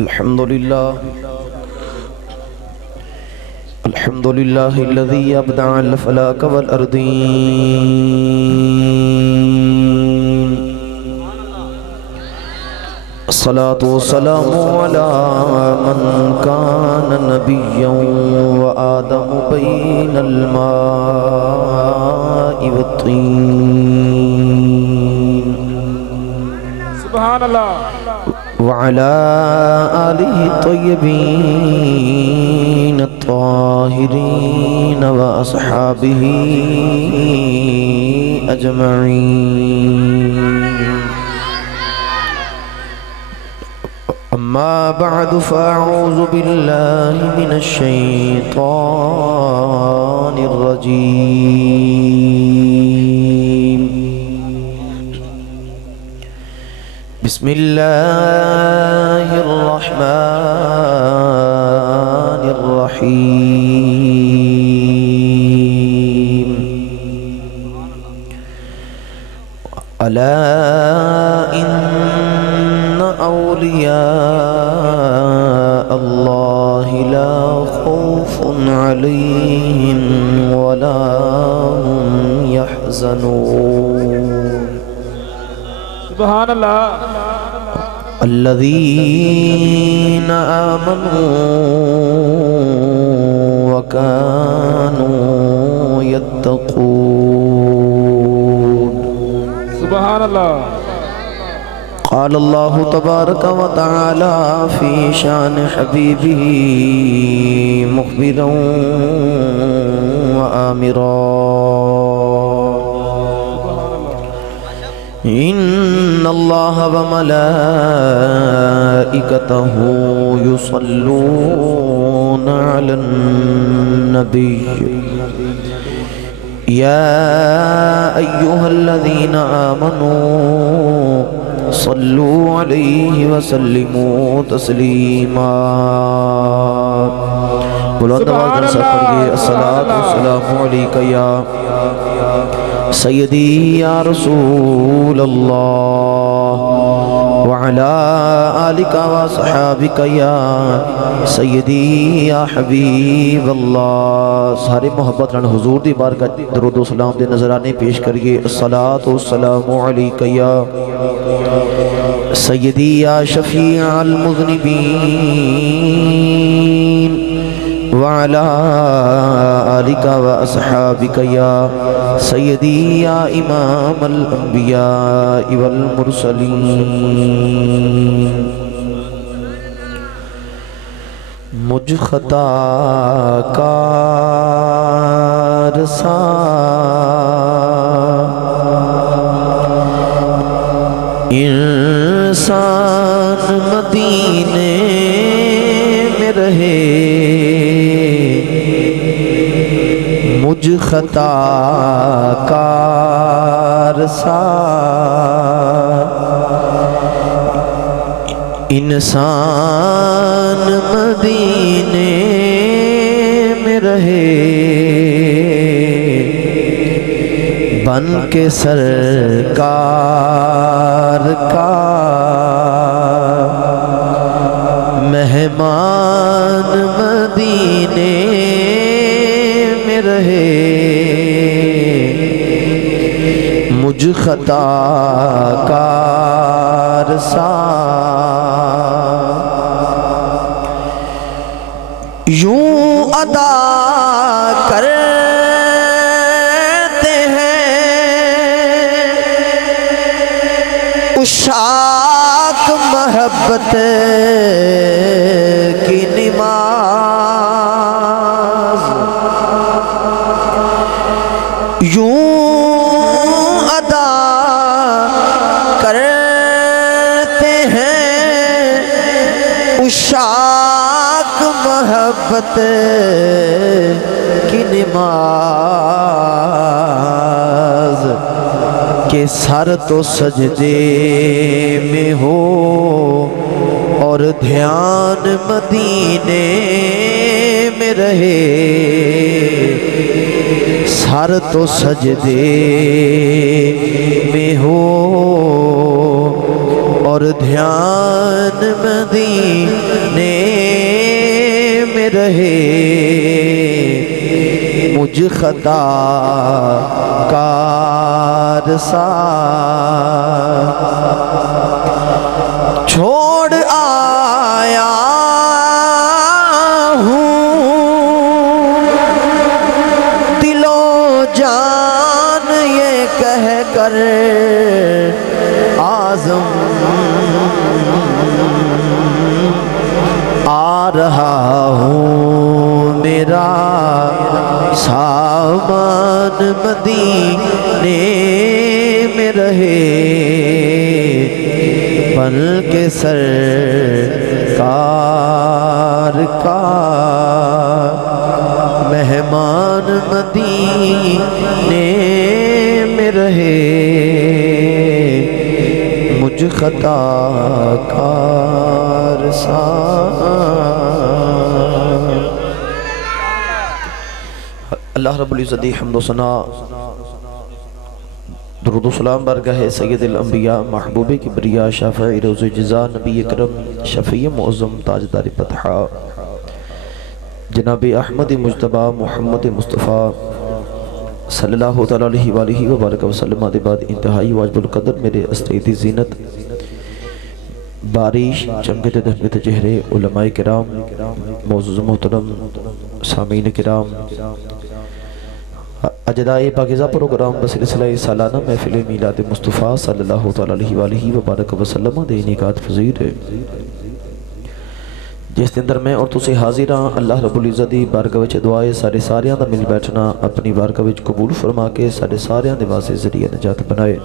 الحمد لله الذي أبدع الفلاك والأرضين الصلاة والسلام على من كان نبيا وآدم بين الماء والطين سبحان الله وعلى آله الطيبين الطاهرين وأصحابه أجمعين أما بعد فأعوذ بالله من الشيطان الرجيم بسم الله الرحمن الرحيم ألا إن أولياء الله لا خوف عليهم ولا هم يحزنون سبحان الله الذين آمنوا وكانوا يتقون سبحان الله قال الله تبارك وتعالى في شان حبيبه مخبرا وآمرا إن الله وملائكته يصلون على النبي يا أيها الذين آمنوا صلوا عليه وسلموا تسليما بلند آواز سے پڑھیے الصلاة والسلام علیکہ یا سیدی یا رسول اللہ وعلا آلک و صحابک یا سیدی یا حبیب اللہ سارے محبت رن حضور دی بارگاہ درود و سلام دے نظرانے پیش کریے الصلاة والسلام علیکہ یا سیدی یا شفیع المذنبین وعلى آلك وأصحابك يا سيدي يا إمام الأنبياء والمرسلين مجھ خطا کار سا انسان مدینے میں رہے مجھ خطا کار سا انسان مدینے میں رہے بن کے سرکار کا مہمان مدینے میں رہے مجھ خطا کار سا یوں ادا کرتے ہیں عشاق محبت کی نماز یوں ادا کرتے ہیں عشاق محبت کی نماز کہ سر تو سجدے میں ہو اور دھیان مدینے میں رہے سر تو سجدے میں ہو اور دھیان مدینے رہے مجھ خطا کار سا چھوڑ آیا ہوں دل و جان یہ کہہ کر آزم آ رہا ہوں میرا سامان مدینے میں رہے پل کے سرکار کا مہمان مدینے میں رہے مجھ خطا کار سا اللہ رب العزت حمد و ثنا درود و سلام برگاہ سید الانبیاء محبوب کبریا شافع روز جزا نبی اکرم شفیع معظم تاجدار فتحہ جناب احمد مجتبہ محمد مصطفیٰ صلی اللہ علیہ وآلہ وبارک وسلم آدھے بعد انتہائی واجب القدر میرے استعیدی زینت بارش چمکتے دہمکتے چہرے علماء کرام معزز محترم سامعین کرام اجدائے پاکیزہ پروگرام بسلسلہ سالانہ محفل میلاد مصطفیٰ صلی اللہ علیہ وآلہ وبارک وسلم دے نکات فضیر ہے جس کے اندر میں اور تُسے حاضر ہاں اللہ رب العزت دی بارگاہ وچ دعائے سارے ساریاں دا مل بیٹھنا اپنی بارگاہ وچ قبول فرما کے سارے ساریاں دے واسطے ذریعہ نجات بنائے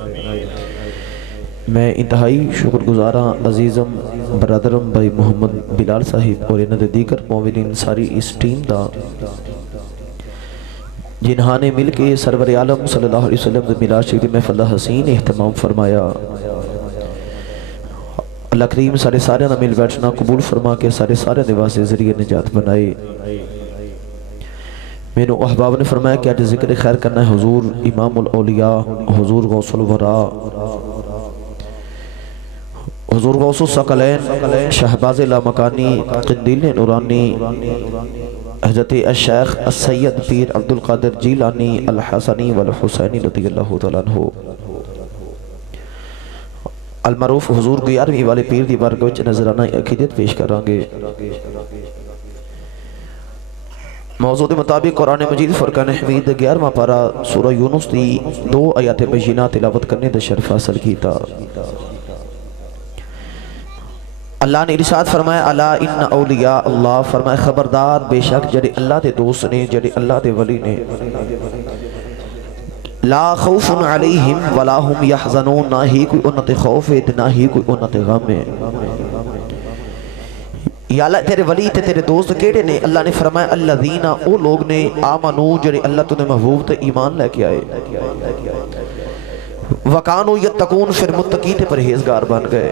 میں انتہائی شکر گزاراں عزیزم برادرم بھائی محمد بلال صاحب اور انہاں دے دیگر معاونین ساری اس ٹیم دا جنہاں نے مل کے سرور عالم صلی اللہ علیہ وسلم دے میلاد شریف محفل دا حسین اہتمام فرمایا اللہ کریم سارے سارے نہ مل بیٹھنا قبول فرما کے سارے سارے دے واسطے ذریعہ نجات بنائے میرے احباب نے فرمایا کہ آج ذکر خیر کرنا ہے حضور امام الاولیاء حضور غوث الورا حضور غوث الثقلین شہباز لامکانی قندیل نورانی حضرت الشیخ السید پیر عبدالقادر جیلانی الحسنی والحسینی رضی اللہ تعالیٰ عنہ المعروف حضور 11ویں والے پیر دی بارگاہ وچ نظرانہ عقیدت پیش کرانگے موضوع دے مطابق قرآن مجید فرقان حمید 11واں پارہ سورہ یونس دی 2 آیات بینہ تلاوت کرنے دا شرف حاصل کیتا اللہ نے ارشاد فرمایا الا ان اولیاء اللہ فرمایا خبردار بے شک جڑے اللہ دے دوست نے جڑے اللہ دے ولی نے لا خوف علیہم ولا ہم یحزنون نہ ہی کوئی انت خوف ہے نہ ہی کوئی انت غم ہے یا اللہ تیرے ولی تے تیرے دوست کیڑے نے اللہ نے فرمایا الذین او لوگ نے آمنو جڑے اللہ تو نے محبوب تے ایمان لے کے آئے وکانو یتقون پھر متقی تے پرہیزگار بن گئے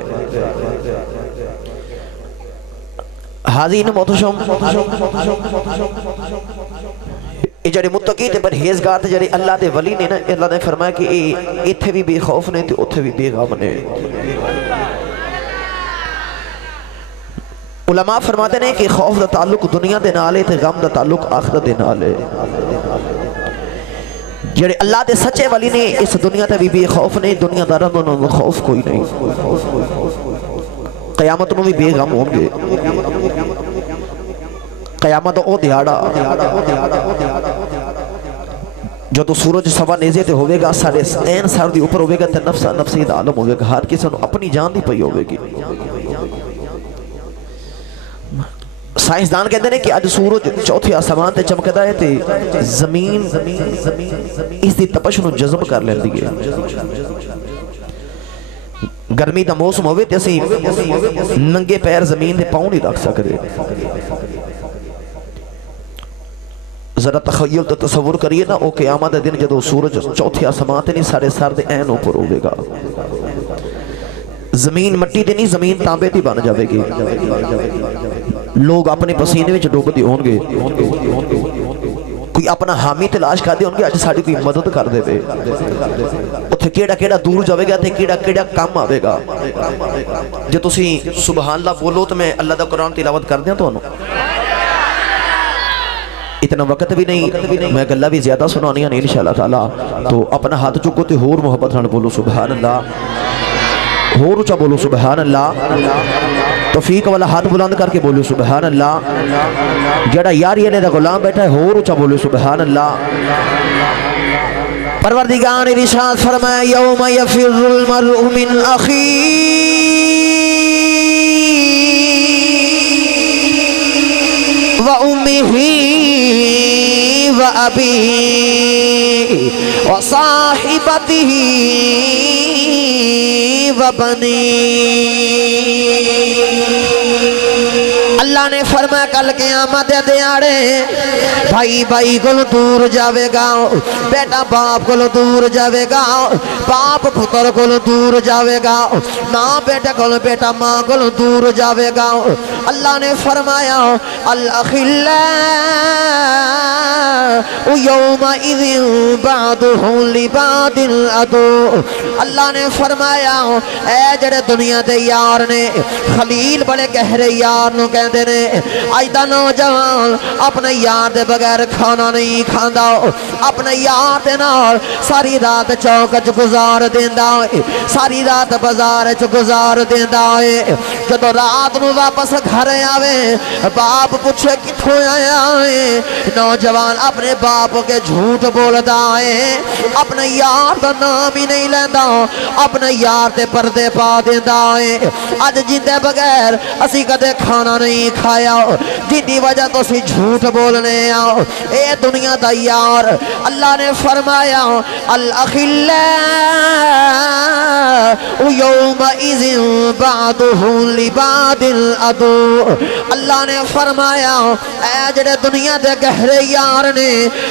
حاضرین محتشم جڑے متقی تے پرہیزگار تے جڑے اللہ دے ولی نے نا اللہ نے فرمایا کہ ایتھے بھی بے خوف نے تے اوتھے بھی بے غم نے علماء فرماتے ہیں کہ خوف دا تعلق دنیا دے نالے تے غم دا تعلق آخرت دے نالے جڑے اللہ دے سچے ولی نے اس دنیا تے بھی بے خوف نے دنیا داروں میں خوف کوئی نہیں قیامت میں بھی بے غم ہوں گے قیامت او دیہاڑا جو تو سورج سوا نیزے تے ہوئے گا سارے این سار دی اوپر ہوئے گا تے نفسہ نفسی دا عالم ہوئے گا ہر کسی نے اپنی جان دی پئی ہوئے گی سائنسدان کہتے ہیں کہ آج سورج چوتھے آسمان تے چمکدا ہے تے زمین اس دی تپش نو جذب کر لیندی ہے گرمی دا موسم ہوئے تے اسی ننگے پیر زمین دے پاؤں نہیں رکھ سکتے ذرا تخیل تو تصور کریے نا او قیامت دن جدو سورج چوتھے آسمان تے نہیں سارے سر دے این اوپر ہوئے گا زمین مٹی دے نہیں زمین تانبے دی بن جاوے گی لوگ اپنے پسینے میں ڈوب دی ہوں گے کوئی اپنا حامی تلاش کر دے ہوں گے آج ساڑی کوئی مدد کر دے بے اتھے کیڑا کیڑا دور جاوے گا تے کیڑا کیڑا کام آوے گا جو تسی سبحان اللہ بولو تو میں اللہ دا قرآن تلاوت کر دیا تو انہوں اتنا وقت بھی نہیں، میں گلہ بھی زیادہ سنانی نہیں انشاءاللہ تعالیٰ. تو اپنا ہاتھ چکو تے ہور محبت نال بولو سبحان اللہ، ہور اچھا بولو سبحان اللہ. توفیق والا ہاتھ بلند کر کے بولو سبحان اللہ. جڑا یاری علیہ دا غلام بیٹھا ہے ہور اچھا بولو سبحان اللہ. پروردگار نے ارشاد فرمایا یوم یفر المرء من اخیہ وَأُمِّهِ وَأَبِيهِ وَصَاحِبَتِهِ وَبَنِيهِ. اللہ نے فرمایا کل قیامت دیاڑے بھائی بھائی کو دور جاوے گا، بیٹا باپ کو دور جاوے گا، باپ پتر کو دور جاوے گا، ماں بیٹا کو بیٹا ماں کو دور جاوے گا. اللہ نے فرمایا الاخلاء یومئذ بعضهم لبعض عدو. اللہ نے فرمایا اے جڑے دنیا دے یار نے خلیل بڑے گہرے یار نو کہندے نے، اج دا نوجوان اپنے یار دے بغیر کھانا نہیں کھاندا، اپنے یار دے نال ساری رات چوک وچ گزار دیندا ہے، ساری رات بازار وچ گزار دیندا ہے. جدوں رات نو واپس گھر آوے باپ پوچھے کتھوں آیا ہے، نوجوان اپنے باپ کے جھوٹ بولدا ہے، اپنے یار دا نام ہی نہیں لیندا، اپنے یار تے پردے پا دیندا ہے. اج جیندے بغیر اسی کدے کھانا نہیں کھایا، جدی وجہ تو اسی جھوٹ بولنے آؤ. اے دنیا دا یار اللہ نے فرمایا الاخلاء یومئذ بعضهم لبعض عدو. اللہ نے فرمایا اے جڑے دنیا دے گہرے یار نے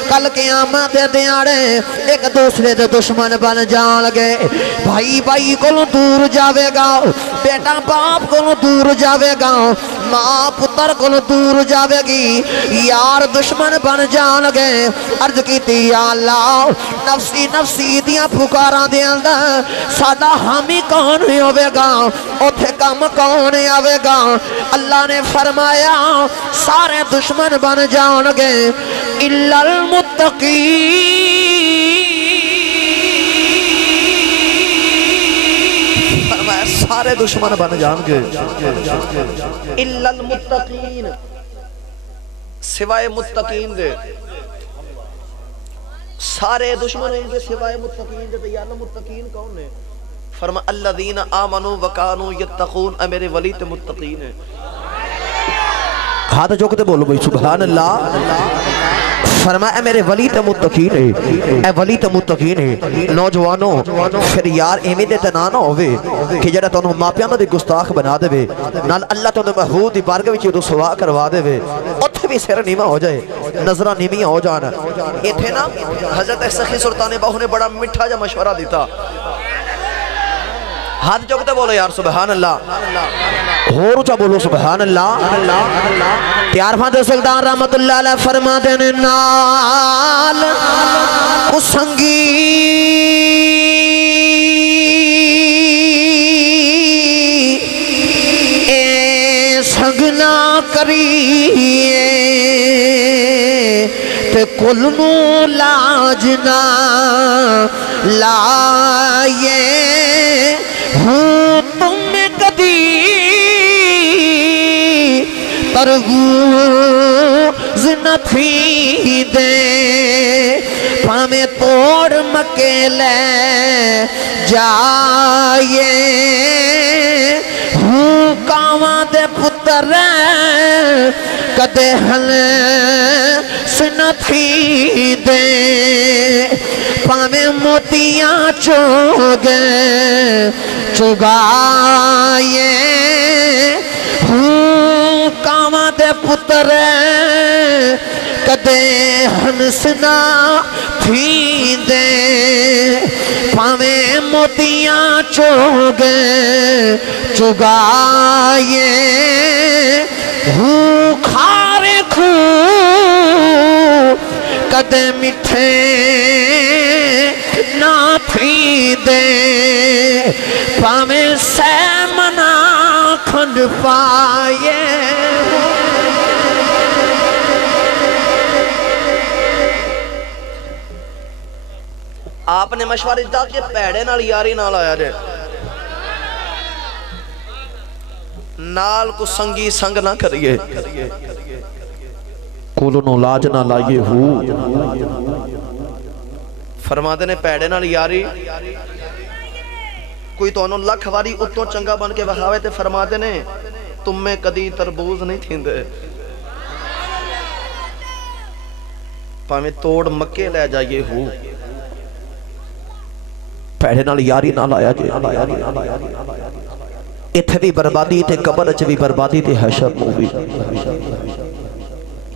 کل قیامت دے دیاڑے ایک دوسرے دے دشمن بن جان لگے. بھائی بھائی کو دور جاوے گا، بیٹا باپ کو دور جاوے گا، ماں پتر کو دور جاوے گی، یار دشمن بن جان لگے. عرض کیتی یا اللہ نفسی نفسی دیاں پکاراں دے اندر ساڈا حامی کون ہوے گا، اوتھے کم کون آوے گا. اللہ نے فرمایا سارے دشمن بن جان گے الا المتقین. فرمایا سارے دشمن بن جان گے الا المتقین، سوائے متقین دے. سارے دشمن ہیں گے سوائے متقین دے. یا متقین کون نے؟ فرما الذین آمنوا وکانوا یتقون. اے میرے ولی تے متقین ہیں. ہاتھ چوکتے بولو بھئی سبحان اللہ. فرما اے میرے ولی تے متقین ہے، اے ولی تے متقین ہے. نوجوانوں پھر یار ایویں دے تے نہ ہوے کہ جڑا تانوں ماپیاں دا بھی گستاخ بنا دے نال اللہ تانوں محبوب دی بارگاہ وچ رسوا کروا دے، اوتھے بھی سر نیواں ہو جائے، نظراں نیویاں ہو جان. ایتھے نا حضرت سخی سلطان باہو نے بڑا میٹھا جا مشورہ دیتا. ہاتھ چوکتے بولو یار سبحان اللہ، ہور اچھا بولو سبحان اللہ. تیار فاندے سلطان رحمت اللہ علیہ فرما دینے نال اسنگی اے سنگنا کریے تے کل نو لاجنا لائے ہوں تم کدی ترغوز نہ تھی دے پامیں توڑ مکیلے جائے ہوں کاواں دے پتر کدے ہل سنہ تھی دے پامیں موتیاں چوگے چگائے ہوں کاواں دے پتر کدے ہنسنا تھی دے پامیں موتیاں چوگے چگائے ہوں کھارے کھو کدے مٹھے نہ تھی دے پامیں سیمنا کھنڈ پائے نے مشورہ دیتا کہ پیڑے نال یاری نال آیا جائے نال کو سنگی سنگ نہ کریے کولو نو لاج نہ لائیے ہو فرماتے نے پیڑے نال یاری کوئی تو انہوں لکھ واری اتوں چنگا بن کے بخاوے تے فرماتے نے تم میں کدی تربوز نہیں تھیں دے پاہمیں توڑ مکے لے جائیے ہو پیڑے نال یاری نہ لایا جائے اتھے بھی بربادی تے قبر اچھ بھی بربادی تے حشر مووی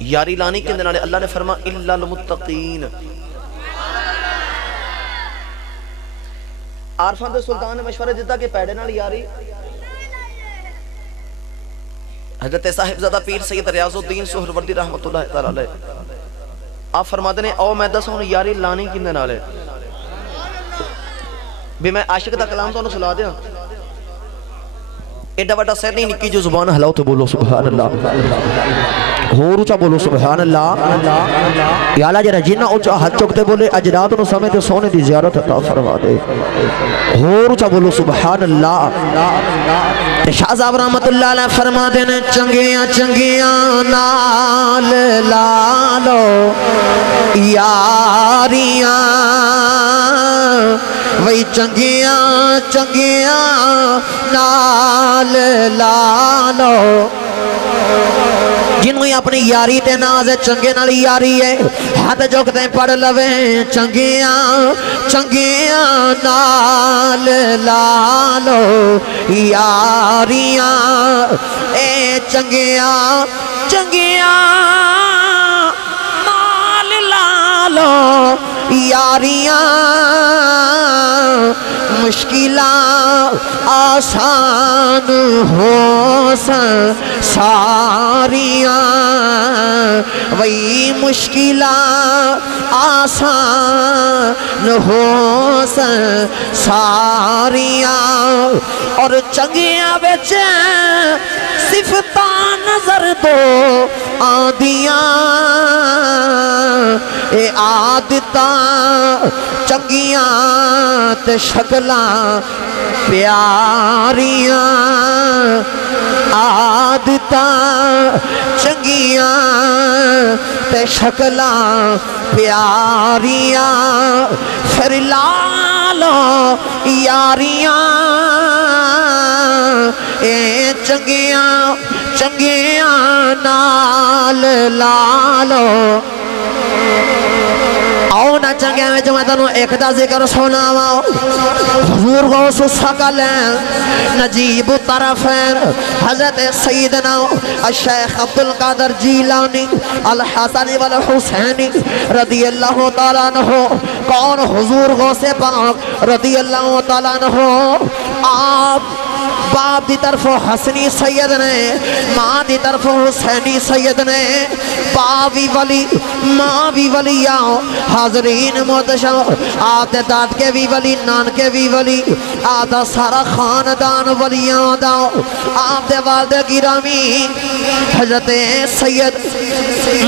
یاری لانی کے اندر اللہ نے فرما اِلَّا الْمُتَّقِينَ عارفان دے سلطان نے مشورہ دیتا کہ پیڑے نال یاری حضرت صاحب زدہ پیر سید ریاض الدین سہروردی رحمت اللہ تعالی آپ فرماتے ہیں او میں دس ہوں یاری لانی کی اندر نالے بھی میں عاشق دا کلام تو انہوں سلا دیا ایڈا وڈا سیر نہیں نکی جو زبان ہلاؤ تو بولو سبحان اللہ ہو روچا بولو سبحان اللہ یا اللہ جرہ جنہ اوچا حد چکتے بولے اجرات انہوں سمیتے سونے دی زیارت عطا فرما دے ہو روچا بولو سبحان اللہ شاہ صاحب رحمت اللہ علیہ فرما دینے چنگیاں چنگیاں نال لالو یاریاں وہی چنگیاں چنگیاں نال لالو جنہوں ہی اپنی یاری تے ناز چنگے نال یاری ہے ہاتھ جوکتے پڑھ لویں چنگیاں چنگیاں نال لالو یاریاں اے چنگیاں چنگیاں نال لالو یاریاں مشکلات آسان ہو ساریاں وہی مشکلات آسان ہو ساریاں اور چنگیاں بچ صفتاں نظر دو آدیاں اے عادتاں چنگیاں تے شکلاں پیاریاں عادتاں چنگیاں تے شکلاں پیاریاں پھر لالو یاریاں اے چنگیاں چنگیاں نال لالو آؤ نہ چنگے میں جو میں تنوں ایک دا ذکر سونا واؤ حضور غوث الثقلین نجیب الطرفین حضرت سیدنا الشیخ عبدالقادر جیلانی الحسن والحسینی رضی اللہ تعالیٰ عنہ کون حضور غوث پاک رضی اللہ تعالیٰ عنہ آپ باپ دی طرف حسنی سید نے ماں دی طرف حسینی سید نے باپ بھی ولی ماں بھی ولی آؤ حاضرین محتشم آتے داد کے بھی ولی نان کے بھی ولی آتا سارا خاندان ولیاں داؤ آپ دے والد گرامی حضرت سید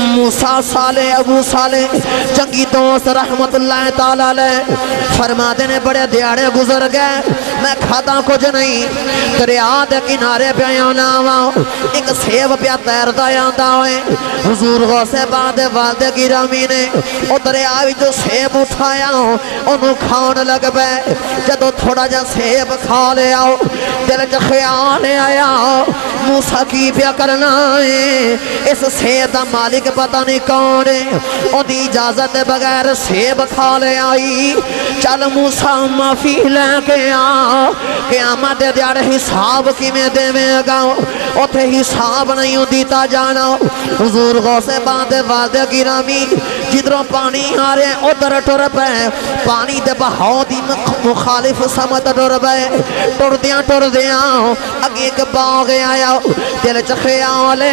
موسیٰ صالح ابو صالح جنگی دوست رحمت اللہ تعالیٰ علیہ فرما دینے بڑے دیاڑے گزر گئے میں کھاتا کچھ نہیں دریا دے کنارے پہ آنا ہوا ایک سیب پہ تیر دایا ہوئے حضور غوث بعد والد گرامی نے او دریا بھی جو سیب اٹھایا انہوں کھان لگ بے جدو تھوڑا جا سیب کھا لے آؤ دل جو خیال آیا موسیٰ کی پیا کرنا ہے اس سیب دا مالک پتہ نہیں کون ہے او دی اجازت بغیر سیب کھا لے آئی چل موسیٰ معافی لے کے آ قیامت دے دیار حساب کی میں دے میں گاؤں اوتھے حساب نہیں دیتا جانا حضور غوث بعد والد گرامی جدروں پانی آرے ادھر ٹر پہ پانی دے بہاؤ دی مخالف سمت ٹر پہ ٹر دیاں اگے ایک باغ آیا دل چ خیال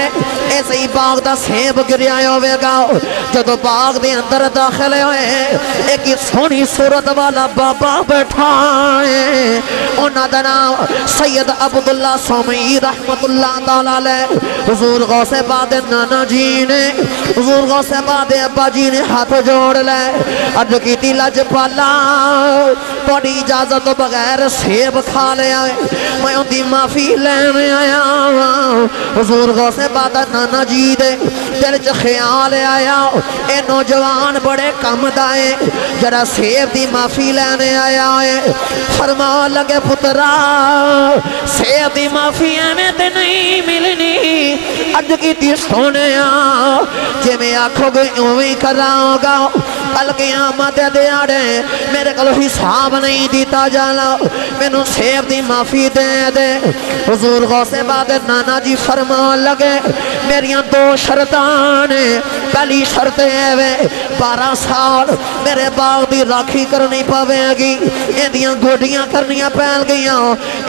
ایسے ہی باغ دا سیب گریا ہوئے گا جدو باغ دے اندر داخل ہوئے ایک سونی صورت والا بابا بیٹھا ہے انہاں دا نام سید عبداللہ سومی رحمت اللہ تعالیٰ علیہ حضور غوث باد نانا جی نے حضور غوث باد ابا جی نے ہاتھ جوڑ لے عرض کی تھی لجپالا توڑی اجازت بغیر سیب کھا لے آئے میں ان دی معافی لینے آیا حضور غوث باد نانا جی دے دل چ خیال آیا اے نوجوان بڑے کم دائے جرا سیب دی معافی لینے آیا ہے فرما لگے پترا سیب دی معافی میں تے نہیں ملنی اج کی تی سونے جے میں آنکھوں گے اوہی کراؤں گا کل قیامت دے آڑے میرے کلو حساب نہیں دیتا جانا میں نو سیب دی معافی دے دے حضور غوث باد نانا جی فرما لگے میریاں دو شرطان پہلی شرط ہے 12 سال میرے باغ دی راکھی کرنی پاوے گی ایدیاں گھوڑیاں کرنیاں پہل گئیاں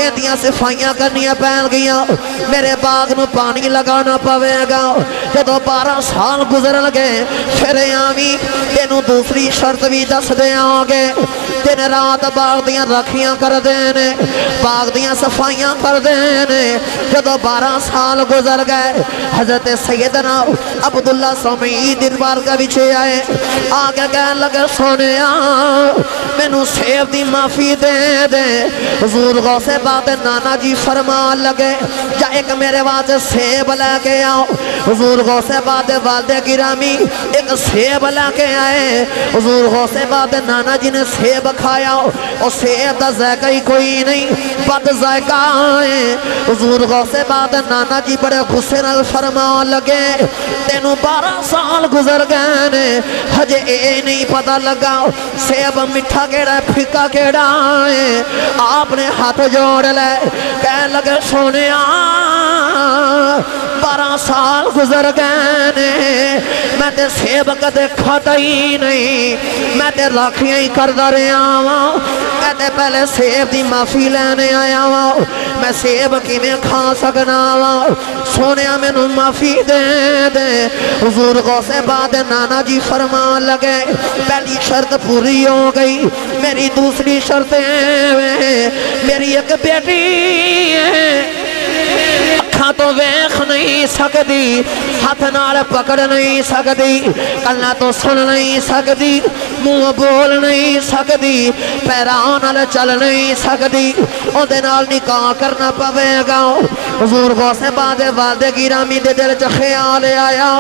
ایدیاں صفائیاں کرنیاں پہل گئیاں میرے باغ نو پانی لگانا پاوے گا جدو 12 سال گزر لگے پھر آمی تینو دوسری شرط بھی دس دے آگے دن رات باغ دیاں راکھیاں کر دینے باغ دیاں صفائیاں کر دینے جدو 12 سال گزر گئے حضرت سیدنا عبداللہ سومی دربار کا بچے آئے آگے کہنے لگے سونے میں نو سیب دی معافی دے دے حضور غوث باد نانا جی فرما لگے جا ایک میرے واسطے سیب لے کے آؤ حضور غوث باد والد گرامی ایک سیب لے کے آئے حضور غوث باد نانا جی نے سیب کھایا اور سیب دا ذائقہ ہی کوئی نہیں بد ذائقہ آئے حضور غوث باد نانا جی بڑے غصے نال فرما لگے تینوں 12 سال گزر گئے نے ہجے اے نہیں پتہ لگا سیب مٹھا کیڑا ہے پھکا کیڑا ہے آپ نے ہاتھ جوڑ لے کہنے لگے سونے 12 سال گزر گئے نے میں تے سیب کدے کھاتا ہی نہیں میں تے راکھیاں ہی کردہ رہا ہوں میں تے پہلے سیب دی معافی لینے آیا ہوں میں سیب کی میں کھا سکنا ہوں سونے میں نو معافی دے دے حضور غوث باد نانا جی فرما لگے پہلی شرط پوری ہو گئی میری دوسری شرط ہے میری ایک بیٹی ہے تو ویخ نہیں سکتی ہاتھ نال پکڑ نہیں سکتی کلنا تو سن نہیں سکتی منہ بول نہیں سکتی پیران نال چل نہیں سکتی او دے نال نکاح کرنا پوے گا حضور غوث باد والد گرامی دے دل چ خیال آیا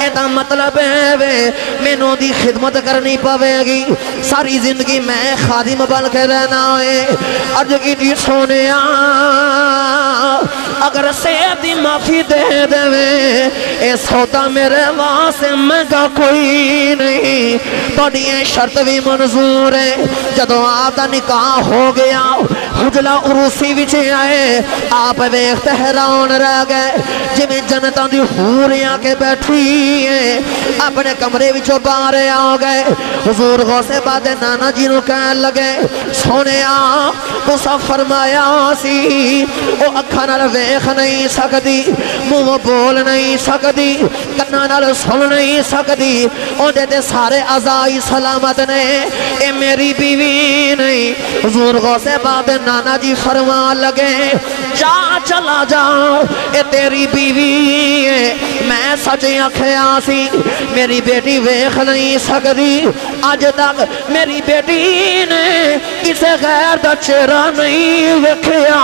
ایدہ مطلب ہے میں نو دی خدمت کرنی پوے گی ساری زندگی میں خادم بن کے رہنا ہے عرض کی دی سونے اگر سیب دی معافی دے دے اے سودا میرے واسے مہنگا کوئی نہیں توڑی شرط بھی منظور ہے جدو آپ دا نکاح ہو گیا حجلہ عروسی وچے آئے آپ ویخت حیران رہ گئے جمیں جنتاں دی حوریاں کے بیٹھی ہیں اپنے کمرے وچوں باہر آ گئے حضور غوث باد نانا جی نو کہنے لگے سونے تو سب فرمایا سی او اکھا نال ویخ نہیں سکتی منہ بول نہیں سکتی کنا نال سن نہیں سکتی او دے دے سارے اعضائی سلامت نے اے میری بیوی نہیں حضور غوث باد نانا جی فرما لگے جا چلا جا اے تیری بیوی ہے میں سچ آنکھیں سی میری بیٹی ویخ نہیں سکتی آج تک میری بیٹی نے کسے غیر دا چہرہ نہیں ویکھیا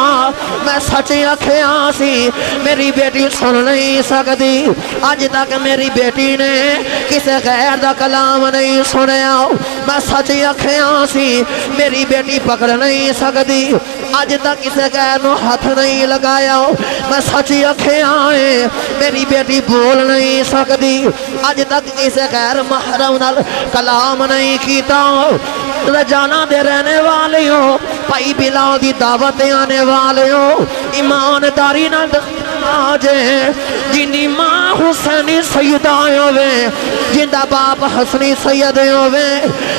میں سچ آنکھیں سی میری بیٹی سن نہیں سکتی آج تک میری بیٹی نے کسے غیر دا کلام نہیں سنیا میں سچ آنکھیں سی میری بیٹی پکڑ نہیں سکتی آج تک کسے غیر نو ہاتھ نہیں لگایا میں سچ آنکھیں میری بیٹی بول نہیں سکتی آج تک کسے غیر محرم نال کلام نہیں کیتا رجانا دے رہنے والے ہو پائی بلاؤ دی دعوتیں آنے والے ہو ایمانداری نال جے جنی ماں حسینی سیدہ ہوئے جندہ باپ حسنی سید ہوئے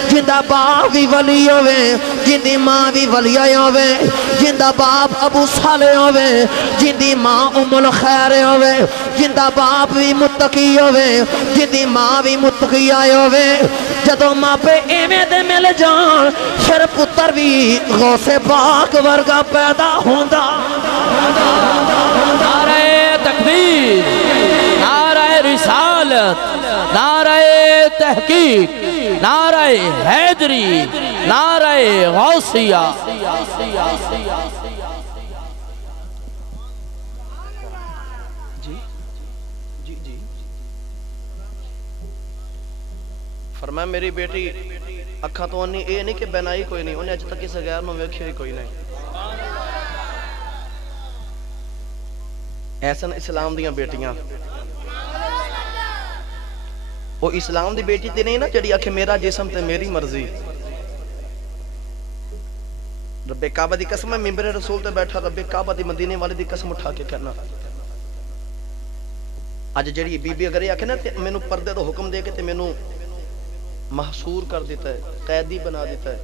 جندہ باپ بھی ولی ہوئے جندی ماں بھی ولی ہوئے جندہ باپ ابو صالح ہوئے جندی ماں ام الخیر ہوئے جندہ باپ بھی متقی ہوئے جندی ماں بھی متقی ہوئے جدو ماں پہ ایمیں دے مل جان پھر پتر بھی غوث پاک ورگا پیدا ہوندہ نعرہ تکبیر، نعرہ رسالت، نعرہ تحقیق، نعرہ حیدری، نعرہ غوثیہ. فرمایا میری بیٹی اکھاں تو انہیں اے نہیں کہ بینائی کوئی نہیں انہیں اج تک کسی غیر نو ویکھیا ہی کوئی نہیں. ایسن اسلام دیاں بیٹیاں وہ اسلام دی بیٹی تے نہیں نا جڑی آکھے میرا جسم تے میری مرضی. رب کعبہ دی قسم ہے ممبر رسول تے بیٹھا رب کعبہ دی مدینے والے دی قسم اٹھا کے کہنا اج جڑی بی بی اگر یہ آکھے نا مینوں پردے تو حکم دے کے تے مینوں محصور کر دیتا ہے قیدی بنا دیتا ہے.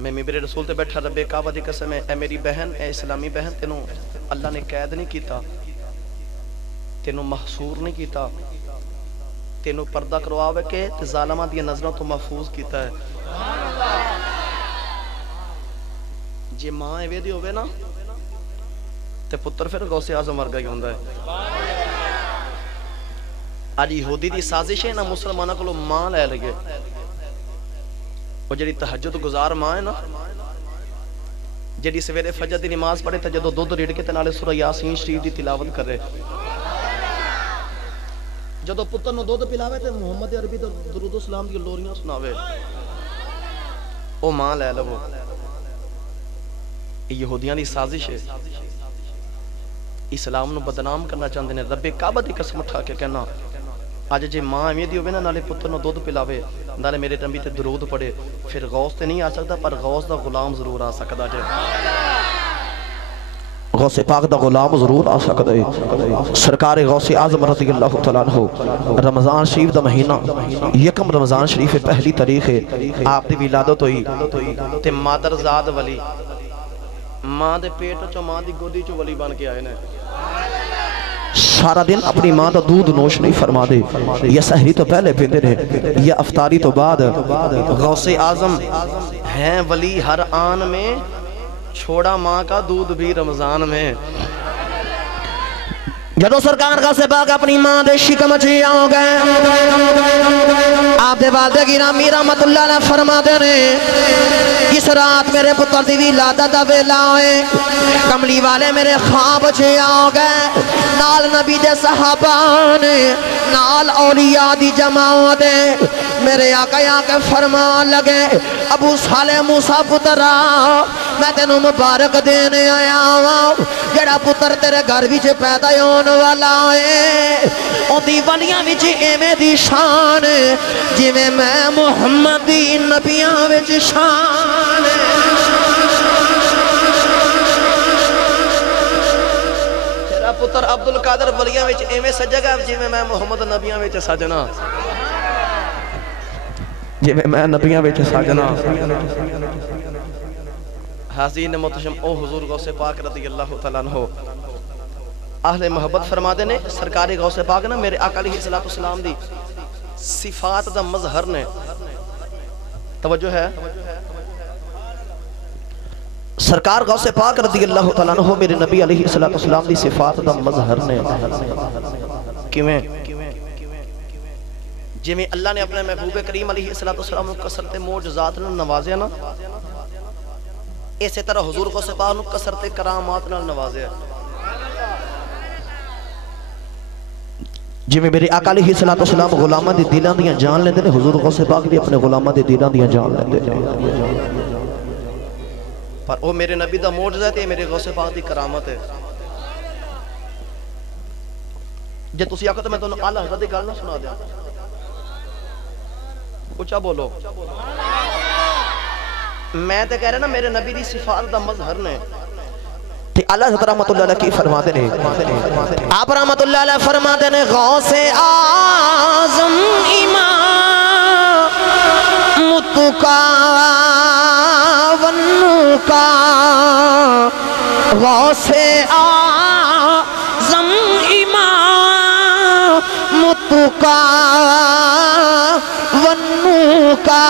میں ممبر رسول تے بیٹھا رب کعبہ دی قسم ہے اے میری بہن اے اسلامی بہن تینوں اللہ نے قید نہیں کیتا تینوں محصور نہیں کیتا تینوں پردہ کرواوے کے تے ظالمہ دی نظروں تو محفوظ کیتا ہے. جے ماں ایوے دی ہوئے نا تے پتر پھر غوث اعظم ورگا ہی ہوندا ہے. آج یہودی دی سازش ہے نا مسلمانہ کو لو ماں لے لگے وہ جڑی تہجد گزار ماں ہے نا جڑی سویرے فجر دی نماز پڑھے تا جدو دودھ ریڑ کے تنالے سورہ یاسین شریف دی تلاوت کر رہے جدو پتر نو دودھ پلاوے تے محمد عربی درود و سلام دی لوریاں سناوے او ماں لے لو. یہودیاں دی سازش ہے اسلام نو بدنام کرنا چاہتے ہیں. رب کعبہ دی قسم اٹھا کے کہنا آج جے ماں امی دی ہوئے نا نالے پتر نو دودھ پلاوے نالے میرے نبی تے درود پڑے پھر غوث تے نہیں آ سکتا پر غوث دا غلام ضرور آ سکتا جے. غوث پاک دا غلام ضرور آ سکتا ہے. سرکار غوث اعظم رضی اللہ تعالیٰ عنہ رمضان شریف دا مہینہ یکم رمضان شریف پہلی تاریخ ہے آپ دی ولادت ہوئی تے مادر زاد ولی ماں دے پیٹ چو ماں دی گودی چو ولی بن کے آئے نے. سارا دن اپنی ماں دا دودھ نوش نہیں فرما دے یا سحری تو پہلے پیندے رہے یا افطاری تو بعد. غوث اعظم ہیں ولی ہر آن میں چھوڑا ماں کا دودھ بھی رمضان میں. جدو سرکار کا سے باغ اپنی ماں دے شکم چی آؤ گئے آپ دے والدہ گرامی رحمت اللہ نے فرما دے نے اس رات میرے پتر دی ولادت دا ویلا ہوئے کملی والے میرے خواب چی آؤ گئے نال نبی دے صحابان نال اولیاء دی جماعت میرے آقا یہاں کے فرمان لگے ابو صالح موسیٰ پترہ میں تینوں مبارک دینے آیا ہوں جڑا پتر تیرے گھر بھی چھے پیدا ہونے والا ہے ان دی ولیاں بھی چھے ایمیں دی شان جی میں محمد دی نبیاں بھی چھے شان تیرا پتر عبدالقادر ولیاں بھی چھے ایمیں سجا گا جی میں محمد نبیاں بھی چھے سجنا جی میں نبیاں بھی چھے سجنا. حاضرین محتشم او حضور غوث پاک رضی اللہ تعالیٰ عنہ اہل محبت فرما دے نے سرکار غوث پاک نا میرے آقا علیہ السلام دی صفات دا مظہر نے توجہ ہے سرکار غوث پاک رضی اللہ تعالیٰ عنہ میرے نبی علیہ السلام دی صفات دا مظہر نے کیویں جی میں اللہ نے اپنے محبوب کریم علیہ السلام کثرت معجزات نے نوازے نا اسی طرح حضور غوث پاک نے کثرت کرامات نے نوازے جی میں میرے آقا علیہ السلام غلامہ دی دلان دیاں جان لیندے نے حضور غوث پاک بھی اپنے غلامہ دی دلان دیاں جان لیندے پر وہ میرے نبی دا معجزہ ہے میرے غوث پاک دی کرامت ہے. جے تسی آکھو تو میں تانوں اعلیٰ حضرت دی گل نہ سنا دیا اونچا بولو میں تے کہہ رہا نا میرے نبی دی صفات دا مظہر نے تے اللہ حضرت رحمت اللہ علیہ کی فرما دینے آپ رحمت اللہ علیہ فرما دینے غوث اعظم امام متقا ونکا غوث اعظم امام متقا ونکا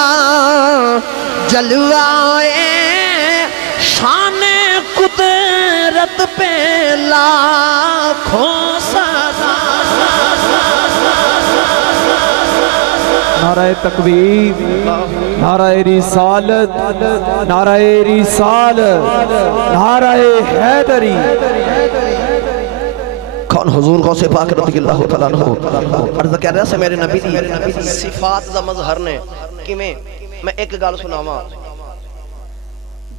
جلوائے شان قدرت پہ لاکھوں سزا نعرہ تکبیر، نعرہ رسالت، نعرہ رسالت، نعرہ حیدری۔ کون حضور غوث پاک رضی اللہ تعالیٰ عنہ عرض کر رہا سے میرے نبی دی صفات دا مظہر نے کیویں میں ایک گل سناواں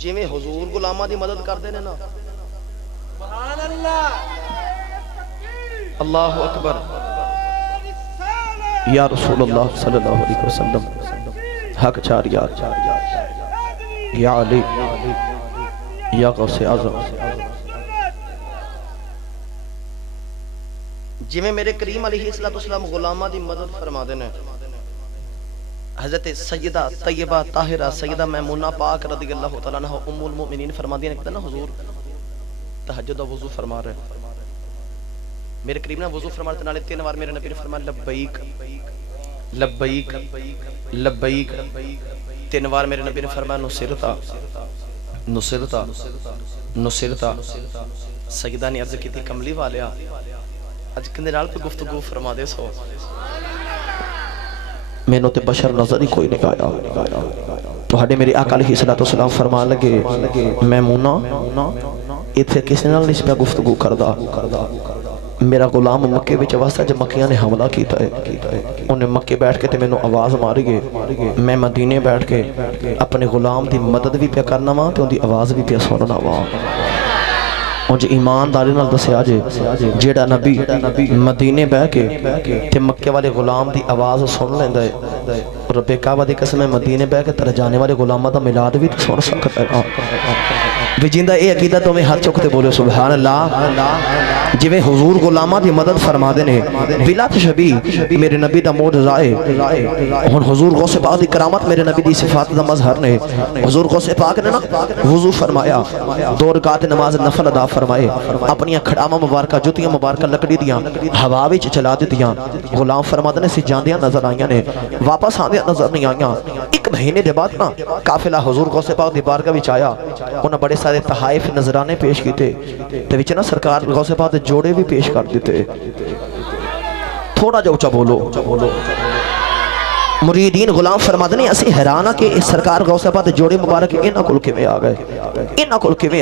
جویں حضور غلاماں دی مدد کردے نے نا سبحان اللہ اللہ اکبر یا رسول اللہ صلی اللہ علیہ وسلم حق چار یار یا علی یا غوث اعظم جویں میرے کریم علیہ السلام غلاماں دی مدد فرما دے نے حضرت سیدہ طیبہ طاہرہ سیدہ میمونہ پاک رضی اللہ تعالیٰ عنہ ام المؤمنین فرما دیا نے نا حضور تہجد و وضو فرما رہے میرے کریم نے وضو فرما رہے نالے 3 بار میرے نبی نے فرمایا لبیک لبیک لبیک 3 بار میرے نبی نے فرمایا نصرتا نصرتا نصرتا سیدہ نے عرض کی تھی کملی والیا اج کندے نال پہ گفتگو فرما دے سو میں نے تے بشر نظر ہی کوئی نہیں آیا تو ہڈے میری آقا علیہ السلام فرمان لگے میمونہ اتھے کسی نال نہیں پہ گفتگو کردہ میرا غلام مکے بچ واسطہ جب مکیاں نے حملہ کیتا ہے انہیں مکے بیٹھ کے تے میں نے آواز ماری گے میں مدینے بیٹھ کے اپنے غلام دی مدد بھی پہ کرنا ماں تے ان دی آواز بھی پہ سننا ماں انج ایمانداری نال دسیا جے جیڑا نبی مدینے بہ کے تے مکے والے غلام دی آواز سن لیندا ہے رب کعبہ دی قسم مدینے بہ کے تر جانے والے غلاماں دا میلاد بھی سن سکتا ہے بھی جیندہ اے عقیدہ تو میں ہر چکتے بولے سبحان اللہ جویں حضور غلاماں دی مدد فرما دینے بلا تشبیہ میرے نبی دا معجزہ ہے ہن حضور غوث پاک دی کرامت میرے نبی دی صفات دا مظہر نے حضور غوث پاک نے نا وضو فرمایا 2 رکعت نماز نفل ادا فرمائے اپنی کھڑامہ مبارکہ جوتیاں مبارکہ لکڑی دیاں ہوا وچ چلا دیاں غلام فرما دینے سی جاندیاں نظر آئیاں نے واپس آندیاں نظر نہیں آئیاں 1 مہینے دے بعد نا قافلہ حضور غوث پاک دی بارگاہ وچ آیا انہاں بڑے سارے تحائف نظرانے پیش کیتے تے وچ نا سرکار غوث پاک دے جوڑے بھی پیش کر دیتے تھوڑا جو اونچا بولو مریدین غلام فرما دنے اسی حیرانہ کہ اس سرکار غوث پاک دے جوڑے مبارک انہاں کول کیویں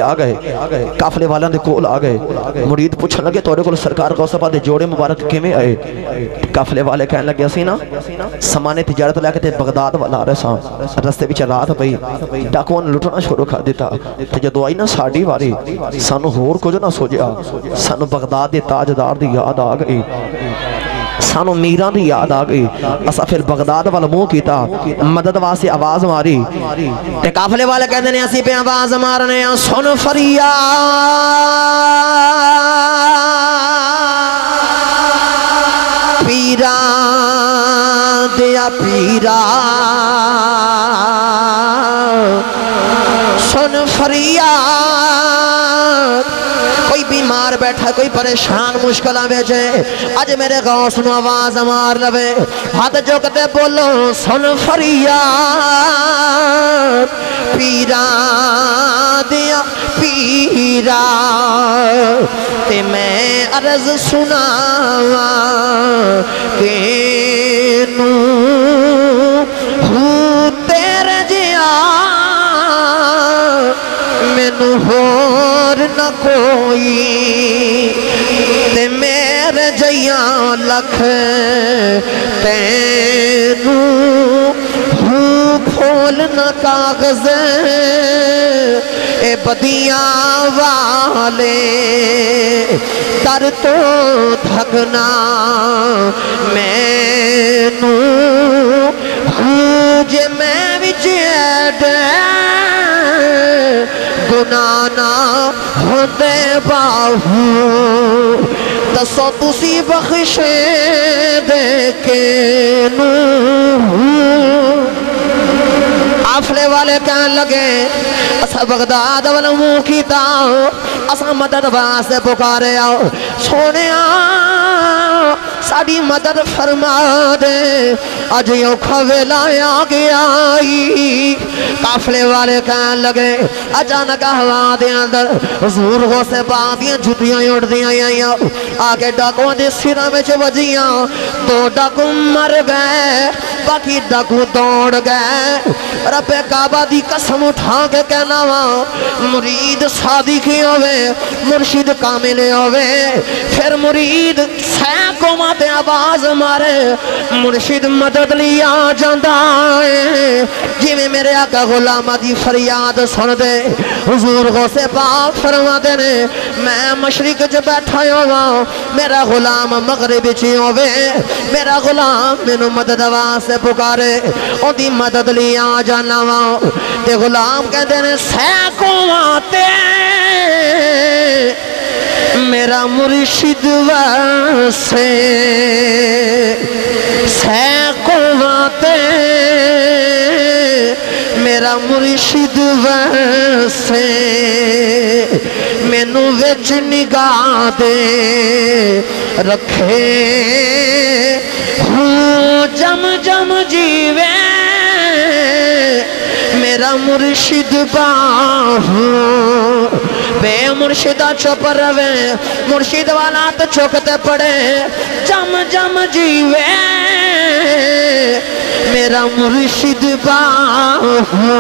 آ گئے قافلے والیاں دے کول آ گئے مرید پوچھن لگے تواڈے کول سرکار غوث پاک دے جوڑے مبارک کیویں آئے قافلے والے کہن لگے اسی نا سامان تجارت لے کے تے بغداد والا رہے ساں رستے وچ رات پئی ڈاکواں نے لٹنا شروع کر دیتا تے جدوں آئی نا ساڈی واری سانو ہور کچھ نہ سوجیا سانو بغداد دے تاجدار دی یاد آ گئی سانو میران دی یاد آ گئی اسا پھر بغداد والا منہ کیتا مدد واسطے آواز ماری تے قافلے والے کہتے ہیں اسی پہ آواز مارنے سن فریاد پیران دیا پیران سن فریاد کوئی بیمار بیٹھا کوئی پریشان مشکلہ بیجے آج میرے غوث نو آواز مار لوے ہاتھ جو کہتے بولو سن فریاد پیران دیا پیران تے میں عرض سناوا کہ نو ہوں تیرے جیا میں نو ہور نہ کوئی تے میرے جیاں لکھ تینو ہوں پھول نہ کاغذ اے بدیاں والے در تو دھگنا میں نو ہوں جے میں وچ گناہ نہ ہوندے سو تسی بخشے دے کے نو قافلے والے کہنے لگے اسا بغداد والا منہ کیتا اسا مدد واسطے پکارے آؤ سونے ساڑی مدد فرما دے اج یوں کھویلا آ گیا قافلے والے کہنے لگے اچانک ہوا دے اندر حضور غوث پاک دیاں جھٹیاں اڑ دیاں آگے ڈاکوں دے سرہ میں وجیاں 2 ڈاکوں مر گئے باقی ڈاکوں دوڑ گئے رب کعبہ دی قسم اٹھا کے کہنا وا مرید صادقی ہوئے مرشد کامل ہوئے پھر مرید سینکوں ماتے آواز مارے مرشد مدد لیا جاندہ ہے جی میں میرے آقا غلامہ دی فریاد سن دے حضور غوث پاک فرما دے نے میں مشرق جو بیٹھا ہوا میرا غلام مغرب چی ہوئے میرا غلام مینو مدد واسے پکارے او دی مدد لیا جانا وا تے غلام کہتے نے سینکوں آتے میرا مرشد واسے سینکوں آتے میرا مرشد واسے مینو وچ نگاہ دے رکھے جم جم جیوے میرا مرشد باہو بے مرشدہ چپ روے مرشد والا تو چکتے پڑے جم جم جیوے میرا مرشد باہو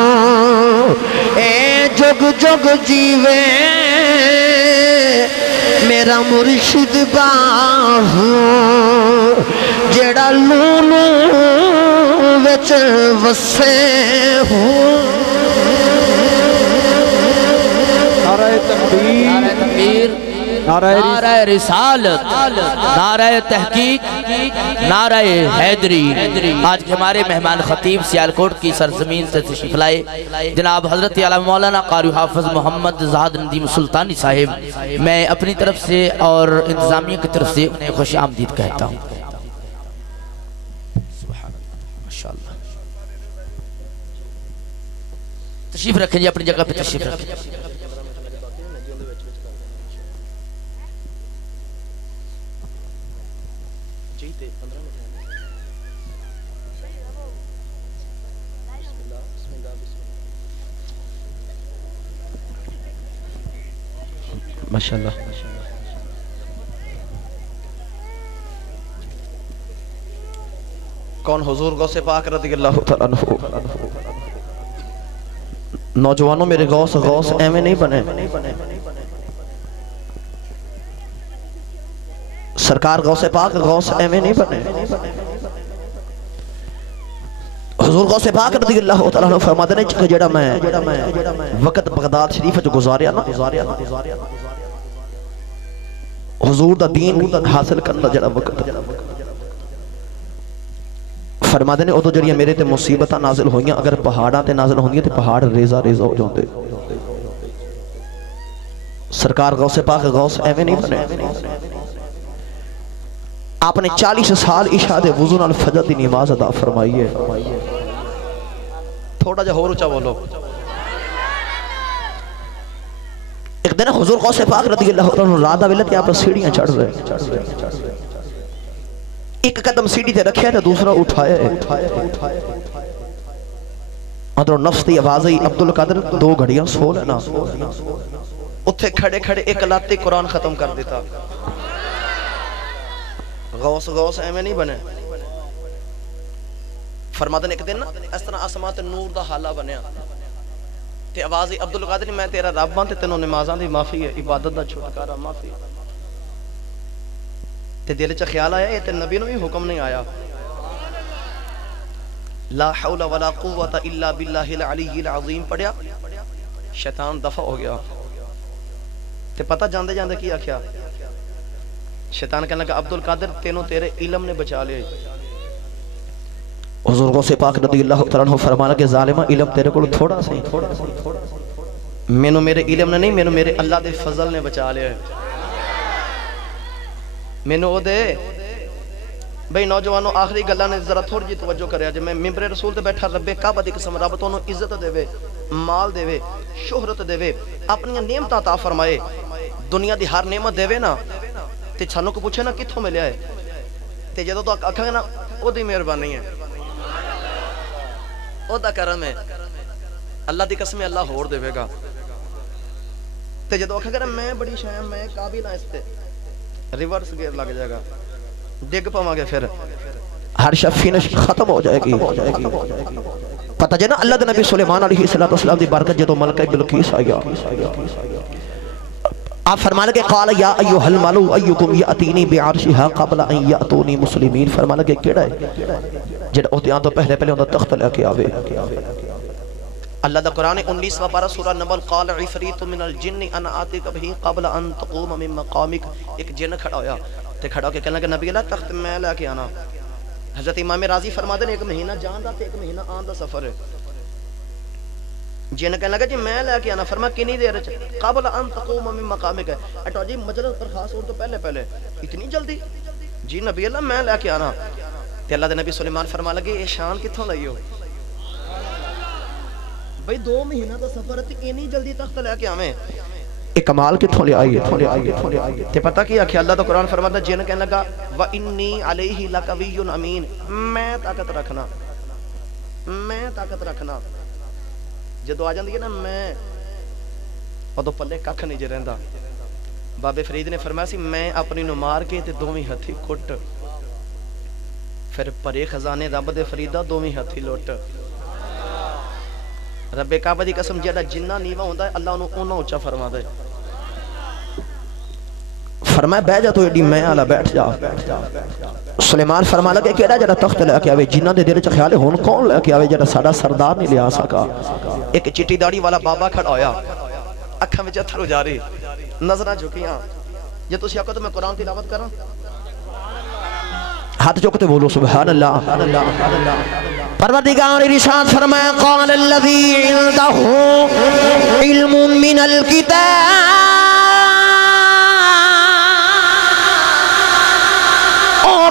اے جگ جگ جیوے میرا مرشد باہو جیڑا لولو وچ وسے ہوں نعرہ تکبیر نعرہ رسالت نعرہ تحقیق نعرہ حیدری آج کے ہمارے مہمان خطیب سیالکوٹ کی سرزمین سے تشریف لائے جناب حضرت علامہ مولانا قاری حافظ محمد زہاد ندیم سلطانی صاحب میں اپنی طرف سے اور انتظامیہ کی طرف سے انہیں خوش آمدید کہتا ہوں تشریف رکھیں جی اپنی جگہ پہ تشریف رکھیں ماشاءاللہ کون حضور غوث پاک رضی اللہ تعالیٰ عنہ نوجوانوں میرے غوث ایویں نہیں بنے سرکار غوث پاک غوث ایویں نہیں بنے حضور غوث پاک رضی اللہ تعالیٰ عنہ فرماتے ہیں کہ جڑا میں وقت بغداد شریف جو گزاریا نا حضور دا دین حاصل کرنا جڑا وقت فرماتے ہیں ادو جڑیاں میرے تے مصیبتاں نازل ہوئیاں اگر پہاڑاں تے نازل ہوئیاں تے پہاڑ ریزہ ریزہ ہو جاندے سرکار غوث پاک غوث ایویں نہیں بنے آپ نے 40 سال عشاء دے وضو نال فجر دی نماز ادا فرمائی ہے تھوڑا جا ہور اونچا بولو ایک دن حضور غوث پاک رضی اللہ عنہ رات دا ویلے تے آپ سیڑھیاں چڑھ رہے ایک قدم سیڑھی تے رکھیا تے دوسرا اٹھایا ادھر نفس دی آوازی عبدالقادر 2 گھڑیاں سو لینا اتھے کھڑے کھڑے ایک لاتے قرآن ختم کر دیتا غوث ایمیں نہیں بنے فرماتے ہیں ایک دن اس طرح آسمات نور دا حالہ بنیا تے آوازی عبدالقادر میں تیرا رب بان تے تینوں نمازان دی معافی ہے عبادت دا چھٹکارا معافی تے دل چا خیال آیا یہ تے نبی نو بھی حکم نہیں آیا لا حول ولا قوت الا باللہ العلی العظیم پڑھیا شیطان دفع ہو گیا تے پتہ جاندے جاندے کیا کیا شیطان کہنے لگا عبدالقادر تینوں تیرے علم نے بچا لے حضور غوث پاک رضی اللہ تعالیٰ عنہ فرمانا کہ ظالمہ علم تیرے کو تھوڑا سا مینوں میرے علم نے نہیں مینوں میرے اللہ دے فضل نے بچا لے مینوں او دے بھئی نوجوانوں آخری گلاں نے ذرا تھوڑی جی توجہ کریا جے میں ممبر رسول تے بیٹھا رب کعبہ دی قسم رب تو عزت دے وے مال دے وے شہرت دے وے اپنی نعمت عطا فرمائے دنیا دی ہر نعمت دے وے نا تے سانوں کو پوچھے نا کتھوں ملیا ہے تے جدوں تو آکھاں گے نا او دی مہربانی ہے او دا کرم ہے اللہ دی قسم اللہ ہور دے وے گا تے جدوں آکھاں گے نا میں بڑی شاید میں قابل ہاں اس تے ریورس گیئر لگ جائے گا ڈگ پاواں گے پھر ہر شفینش ختم ہو جائے گی پتہ جائے نا اللہ دے نبی سلیمان علیہ السلام دی برکت جدو ملکہ بلقیس آیا آپ فرمانے کہ قال یا ایوہ الملو ایکم یاتینی بعرشہا قبل ان یاتونی مسلمین فرمانے کہ کیڑا ہے جڑا احتیان تو پہلے پہلے اندر تخت لے کے آوے اللہ دا قرآن 19واں پارہ سورہ نمل قال عفریت من الجن انا آتیک بہی قبل ان تقوم من مقامک ایک جن کھڑا ہویا تے کھڑا ہو کے کہنے لگا نبی اللہ تخت میں لے کے آنا حضرت امام راضی فرما دے ایک مہینہ جان دا تے ایک مہینہ آن دا سفر ہے جن کہنے لگا جی میں لے کے آنا فرما کنی دیر قبل ان تقوم من مقامک ہے اٹھو جی مجلس پر خاص ہون تو پہلے پہلے اتنی جلدی جی نبی اللہ میں لے کے آنا تے اللہ دے نبی سلیمان فرما لگے اے شان کتھوں لئی ہو بھئی 2 مہینہ دا سفر تے اتنی جلدی تخت لے کے آویں ایک کمال کتھوں لے آئیے تے پتہ کیا کہ اللہ دا قرآن فرماتا جن کہنے لگا وَإِنِّي عَلَيْهِ لَقَوِيٌّ أَمِينٌ میں طاقت رکھنا جدو آ جاندی ہے نا میں ادو پلے ککھ نہیں جے رہندا بابے فرید نے فرمایا سی میں اپنی نو مار کے تے دوویں ہتھی کٹ پھر پرے خزانے رب دے فریدا دوویں ہتھی لٹ رب کعبہ دی قسم جڑا جنہ نیوا ہوندا ہے اللہ انہوں اونوں اونچا فرما دے فرمایا بیٹھ جا تو ایڈی میں آلا بیٹھ جا سلیمان فرما لگے کیڑا جڑا تخت لے کے آوے جنہ دے دل چ خیال ہے ہن کون لے کے آوے جڑا ساڈا سردار نہیں لیا سکا ایک چٹی داڑھی والا بابا کھڑا ہویا اکھاں وچ اتھر جاری نظراں جھکیاں جے تسی آکھو تو میں قرآن تلاوت کراں ہاتھ چکتے بولو سبحان اللہ پروردگار ارشاد فرمایا قال الذی عنده علم من الکتاب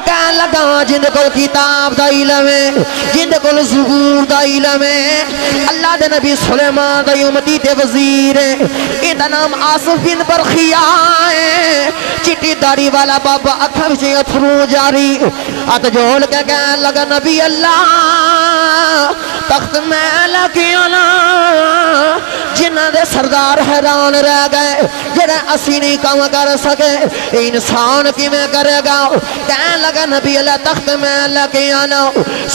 کہنے لگا جن کو کتاب دا علم ہے جن کو زبور دا علم ہے اللہ دے نبی سلیمان دا امتی تے وزیر ہے ایدہ نام آصف بن برخیہ ہے چٹی داڑی والا بابا اکھا بچے اتھرو جاری ات جول کے کہنے لگا نبی اللہ تخت میں لکی اللہ جنہ دے سردار حیران رہ گئے جنہیں اسی نہیں کام کر سکے انسان کی میں کرے گا کہنے لگا نبی اللہ تخت میں لگے آنا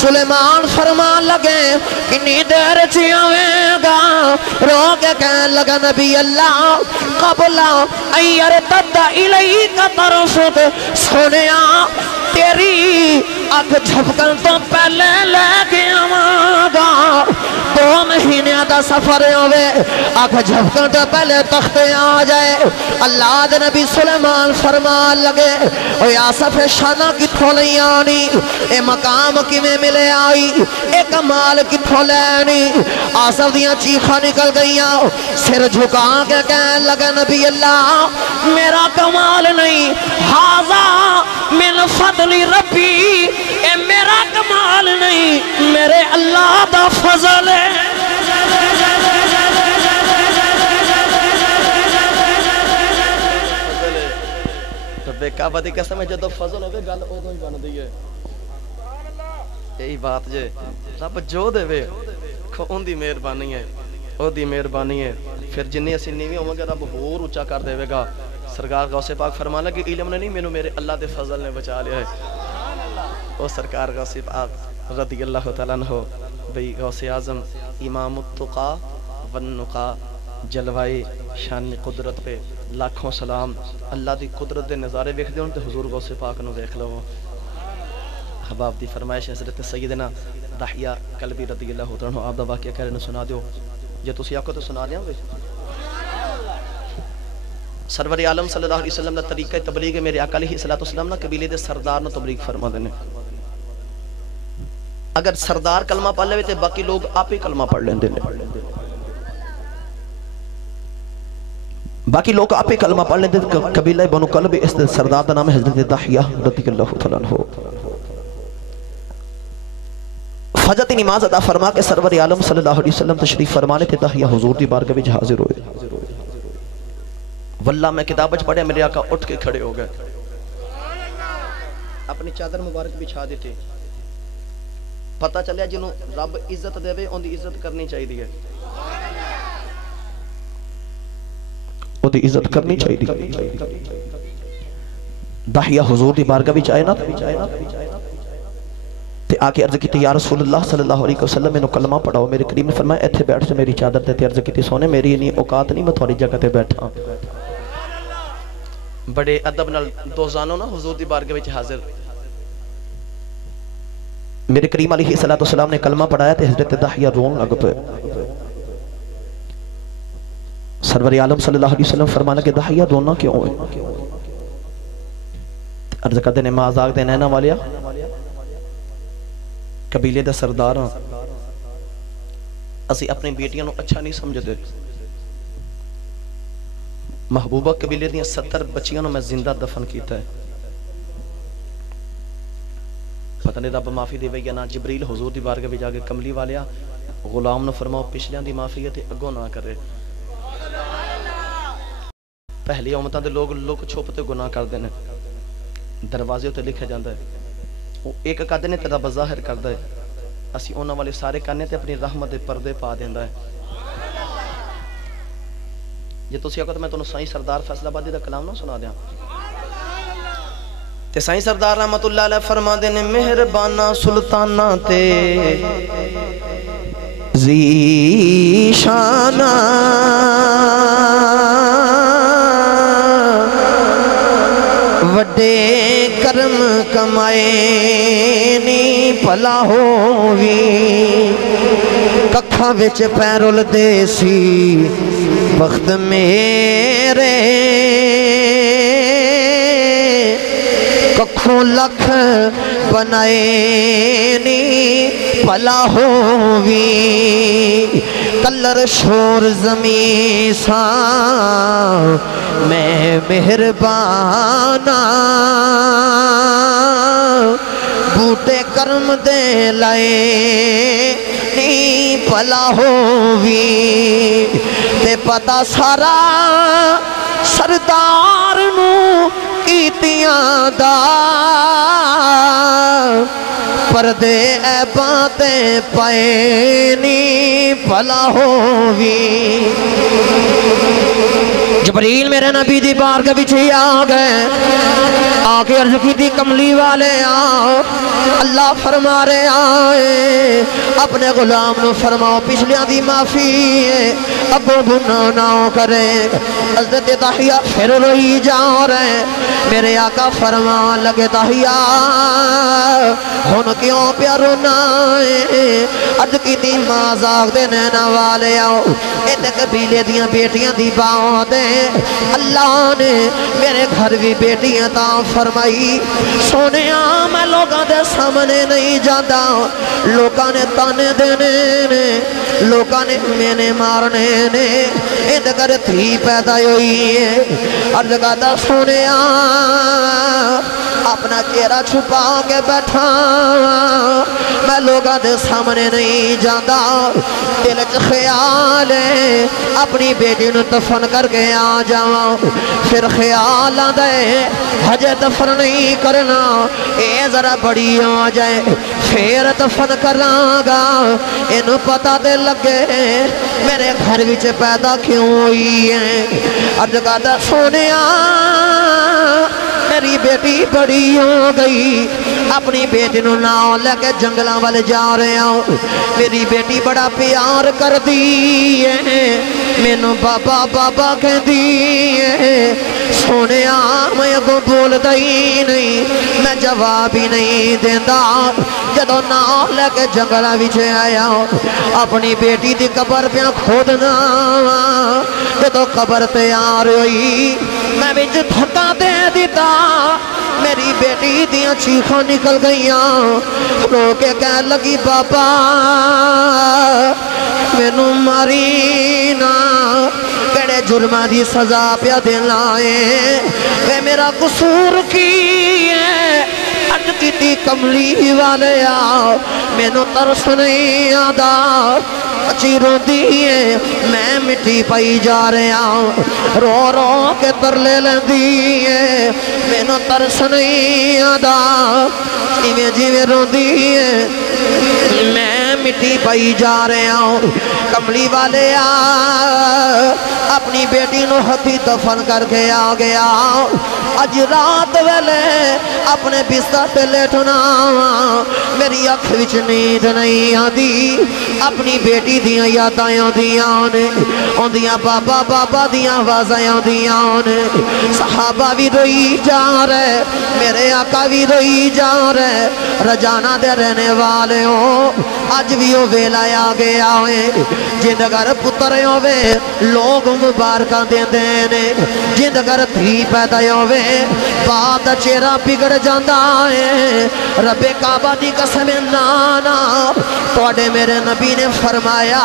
سلیمان فرمان لگے کنی دیر چیوے گا رو کے کہنے لگا نبی اللہ قبل ایر تدہ الی کا طرفت سنیا تیری اکھ جھپکن تو پہلے لے کے آماغا 2 مہینے دا سفر ہوئے اکھ جھپکن تو پہلے تختے آ جائے اللہ دے نبی سلیمان فرمان لگے اوہ آصف شانہ کی تھولی آنی اے مقام کی میں ملے آئی اے کمال کی تھولینی آصف دیاں چیخہ نکل گئیاں سر جھکا کے کہنے لگے نبی اللہ میرا کمال نہیں حاضا من فضل ربی اے میرا کمال نہیں میرے اللہ دا فضل ہے رب کعبہ دی قسم ہے جدو فضل ہوگے گل ادو ہی بن دی ہے یہی بات جے رب جو دے وے ان دی مہربانی ہے او دی مہربانی ہے پھر جنہیں اسی نیویں ہوں گے رب ہور اونچا کر دے گا سرکار غوث پاک فرمانا کہ علم نے نہیں مینوں میرے اللہ دے فضل نے بچا لیا ہے او سرکار غوث پاک رضی اللہ تعالیٰ عنہ بھئی غوث اعظم امام التقا والنقا جلوائے شان قدرت پہ لاکھوں سلام اللہ دی قدرت دے نظارے ویکھ دے ہن تے حضور غوث پاک نو ویکھ لو احباب دی فرمائش حضرت سیدنا دحیہ کلبی رضی اللہ تعالیٰ عنہ آپ دا واقعہ کہہ رہے سنا دیو جے تسی آکو تو سنا دیاں گے سرور عالم صلی اللہ علیہ وسلم دا طریقہ تبلیغ میرے آقا علیہ السلام نا قبیلے دے سردار نا تبلیغ فرما دینے اگر سردار کلمہ پڑھ لے تے باقی لوگ آپ ہی کلمہ پڑھ لیں دے باقی لوگ آپ کلمہ پڑھ لیتے قبیلہ بنو کلب، اس سردار دا نام ہے حضرت دحیہ رضی اللہ تعالیٰ عنہ۔ فجر دی نماز ادا فرما کے سرور عالم صلی اللہ علیہ وسلم تشریف فرمانے تھے دحیہ حضور دی بارگاہ وچ حاضر ہوئے۔ واللہ میں کتاب وچ پڑھیا میرے آقا اٹھ کے کھڑے ہو گئے، اپنی چادر مبارک بچھا دیتے۔ پتہ چلیا جنہوں رب عزت دے وے ان دی عزت کرنی چاہیے، وہ دی عزت کرنی چاہیے۔ دحیہ حضور دی بارگاہ وچ آئے نا تے آکے عرض کیتی یا رسول اللہ صلی اللہ علیہ وسلم میں کلمہ پڑھاؤ۔ میرے کریم نے فرمایا ایتھے بیٹھ سے میری چادر تے عرض کیتی سونے میری نہیں اوقات نہیں، میں تھوڑی جگہ تے بیٹھا۔ بڑے ادب نال دو زانوں نا حضور دی بارگاہ وچ حاضر۔ میرے کریم علیہ السلام نے کلمہ پڑھایا تے حضرت دحیہ رون لگ پے۔ سرور عالم صلی اللہ علیہ وسلم فرمانا کہ دحیہ رونا کیوں ہے؟ عرض کرتے نے مازاق دے نینا والیا قبیلے دے سردار ہاں، اسی اپنی بیٹیاں نو اچھا نہیں سمجھتے۔ محبوبہ قبیلے دیاں 70 بچیاں نو میں زندہ دفن کیتا ہے۔ پتہ نہیں رب معافی دے یا نہ۔ جبریل حضور دی بارگاہ وچ جا کے کملی والیا غلام نو فرماؤ پچھلیاں دی معافی ہے تے اگوں نہ کرے۔ پہلی امتاں دے لوگ لک چھپ تے گناہ کر دینے، دروازے تے لکھا جاندا ہے، وہ ایک کدے نے تے رب ظاہر کردا ہے، اسی انہاں والے سارے کرنے تے اپنی رحمت دے پردے پا دیندا ہے۔ جے تسی آکھو تے میں تانوں سائیں سردار فیصل آبادی دا کلام نہ سنا دیاں تے سائیں سردار رحمت اللہ علیہ فرما دے نے مہربانہ سلطانہ تے ذیشانہ وڈے کرم کمائے نی پلا ہووی ککھاں وچ پیرول دیسی وقت میرے ککھوں لکھ بنائے نی پلا ہووی کلر شور زمین ساں میں مہربانہ بوٹے کرم دے لائے نی پلا ہووی تے پتہ سارا سردار نو کیتیاں دا پردے اے باتیں پائے نی پلا ہووی۔ جبریل میرے نبی دی بارگاہ وچ آ گئے، آکے عرض کی تھی کملی والے آؤ، اللہ فرما رہے آئے اپنے غلام نو فرماؤ پچھلیاں دی معافی ہے ابو گناہ نہ کرے۔ حضرت دحیہ پھر روئی جا رہے، میرے آقا فرما لگے دحیہ ہن کیوں پیا رونا ہے؟ عرض کی تھی مازاق دے نینا والے آؤ، ایتے قبیلے دیاں بیٹیاں دی بات ہے، اللہ نے میرے گھر بھی بیٹیاں تا فرمائی، سونے میں لوگاں دے سامنے نہیں جاندہ، لوگاں نے تانے دینے نے، لوگاں نے مینے مارنے نے، ایتے کر تھی پیدا ہوئی ہے۔ عرض کہتا سونے اپنا چہرہ چھپا کے بیٹھا، میں لوگاں دے سامنے نہیں جاندہ، دل چ خیال ہے اپنی بیٹی نو دفن کر کے آ جاؤں، پھر خیال آندہ ہے ہجے دفن نہیں کرنا، اے ذرا بڑی آ جائے پھر دفن کراں گا، انہوں پتہ دے لگے میرے گھر وچ پیدا کیوں ہوئی ہے۔ عرض کہتا سونے میری بیٹی بڑی ہو گئی، اپنی بیٹی نو ناؤ لے کے جنگلاں والے جا رہے ہوں، میری بیٹی بڑا پیار کر دی ہے، مینوں بابا بابا کہہ دی ہے، سونے میں اگوں بول دئی نہیں، میں جواب ہی نہیں دیندہ، جدو ناؤ لے کے جنگلاں وچ آیا اپنی بیٹی دی قبر پہ کھودنا، جدو قبر تیار ہوئی میں وچ دھکا دے دیتا، میری بیٹی دیاں چیخاں نکل گئیاں، رو کے کہہ لگی بابا مینوں ماری نا، کڑے جرمہ دی سزا پیا دلائے اے میرا قصور کی ہے اٹکی تھی کملی والے آؤ مینوں ترس نہیں آدھا اچھی رو دیئے میں مٹی پائی جا رہے ہوں رو رو کے ترلے لے دیئے مینوں ترس نہیں آدھا جیوے رو دیئے میں مٹی پائی جا رہے ہوں کملی والے اپنی بیٹی نو ہتھی دفن کر کے آ گیا اج رات ویلے اپنے بستر تے لیٹنا میری اکھ وچ نیند نہیں آندی اپنی بیٹی دیاں یاداں آندیاں نے اوندیاں بابا بابا دیاں آوازاں آندیاں نے صحابہ بھی روئی جا رہے میرے آقا بھی روئی جا رہے رجانا دے رہنے والے ہوں آج بھی وہ ویلا آ گیا ہے جند اگر پتر ہوئے لوگ مبارکاں دے دینے جند اگر دھی پیدا ہوئے باپ دا چہرہ بگڑ جاندہ ہے رب کعبہ دی قسم نانا توڑے میرے نبی نے فرمایا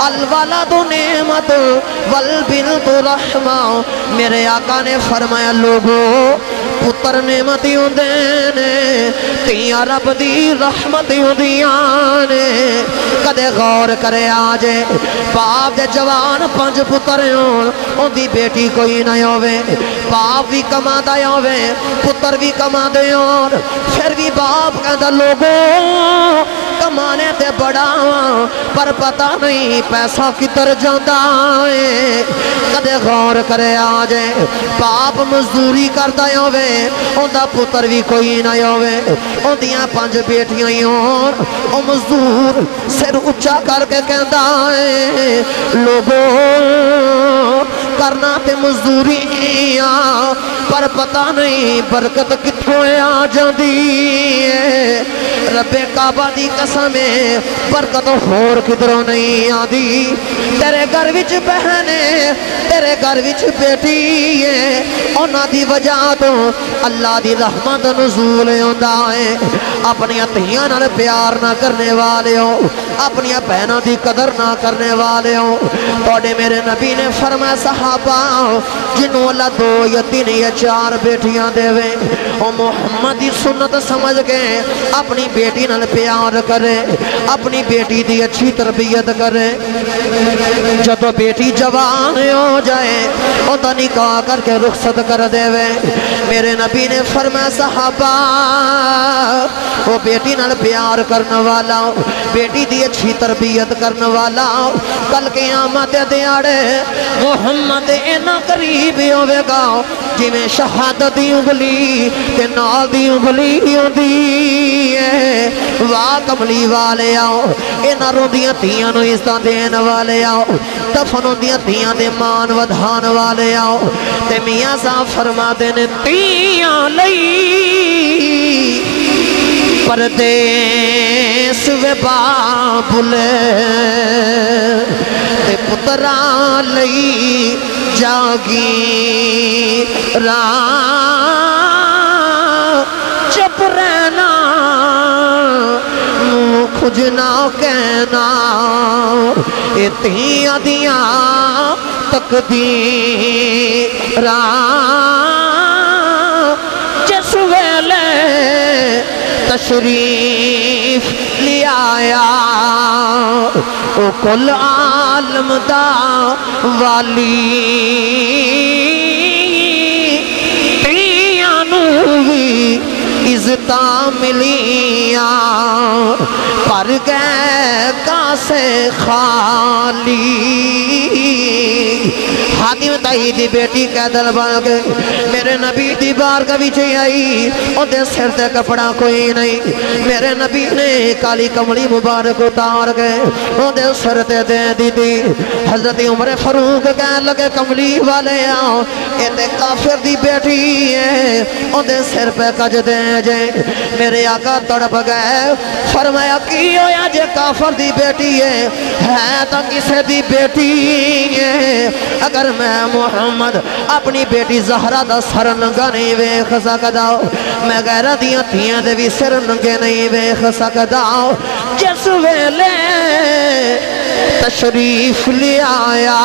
الولد نعمت والبنت رحمہ میرے آقا نے فرمایا لوگوں پتر نعمتی ہوں دینے تیاں رب دی رحمتی ہوں دیانے کدے غور کرے آجے باپ دے جوان 5 پتر ہوں ان دی بیٹی کوئی نہیں ہوئے باپ بھی کما دے ہوئے پتر بھی کما دے اور پھر بھی باپ کہتا لوگوں کمانے تے بڑا پر پتہ نہیں پیسہ کتر جاندہ ہے کدے غور کرے آجے باپ مزدوری کرتا ہوئے ان دا پتر بھی کوئی نہیں ہوئے ان دیاں 5 بیٹیاں ہی ہوں او مزدور سر اچھا کر کے کہتا ہے لوگوں کرنا تے مزدوریاں پر پتہ نہیں برکت کتھوں آ جاندی ہے رب کعبہ دی قسمیں برکت ہور کدھروں نہیں آدھی تیرے گھر وچ بہنے تیرے گھر وچ بیٹی ہے اونا دی وجہ تو اللہ دی رحمت نزول ہوندہ ہے اپنی اتھیاں نال پیار نہ کرنے والے ہو اپنی بہنوں دی قدر نہ کرنے والے ہو توڑے میرے نبی نے فرمایا صحابہ جنہوں اللہ 2 یا 3 یا 4 بیٹیاں دے وے او محمد دی سنت سمجھ کے اپنی بیٹی نال پیار کرے اپنی بیٹی دی اچھی تربیت کرے جدو بیٹی جوان ہو جائے او دا نکاح کر کے رخصت کر دے وے میرے نبی نے فرمایا صحابہ وہ بیٹی نال پیار کرنے والا بیٹی دی اچھی تربیت کرنے والا کل قیامت دیاڑے محمد اینا قریب ہوئے گا جی میں شہادت دی انگلی تے نال دی انگلی ہوندی ہے واہ کملی والے آؤ اینا رو دیاں تیاں نو عزتاں دین والے آؤ دفنوں دیاں تیاں دے مان ودھان والے آؤ تے میاں صاحب فرما دینے تیاں لئی پردیس و بابلے تے پتران لئی جاگی چپ رہنا کھجنا کہنا اتیاں دیاں تقدیران جس ویلے تشریف لے آیا او کل عالم دا والی تیاں نوی عزتاں ملیاں پر گئے کاسے خالی حاتم تائی دی بیٹی قیدل بن کے میرے نبی دی بارگاہ وچ آئی او دے سر تے کپڑا کوئی نہیں میرے نبی نے کالی کملی مبارک اتار کے او دے سر تے دے دی دی حضرت عمر فاروق کہنے لگے کملی والے آؤ اے تے کافر دی بیٹی ہے او دے سر پہ کج دے جے میرے آقا تڑپ گئے فرمایا کی ہویا جے کافر دی بیٹی ہے تا کسے دی بیٹی ہے اگر میں محمد اپنی بیٹی زہرہ دا سر ننگا نہیں ویکھ سکدا میں غیرہ دیاں تھیاں دے بھی سر ننگے نہیں ویکھ سکدا جس ویلے تشریف لے آیا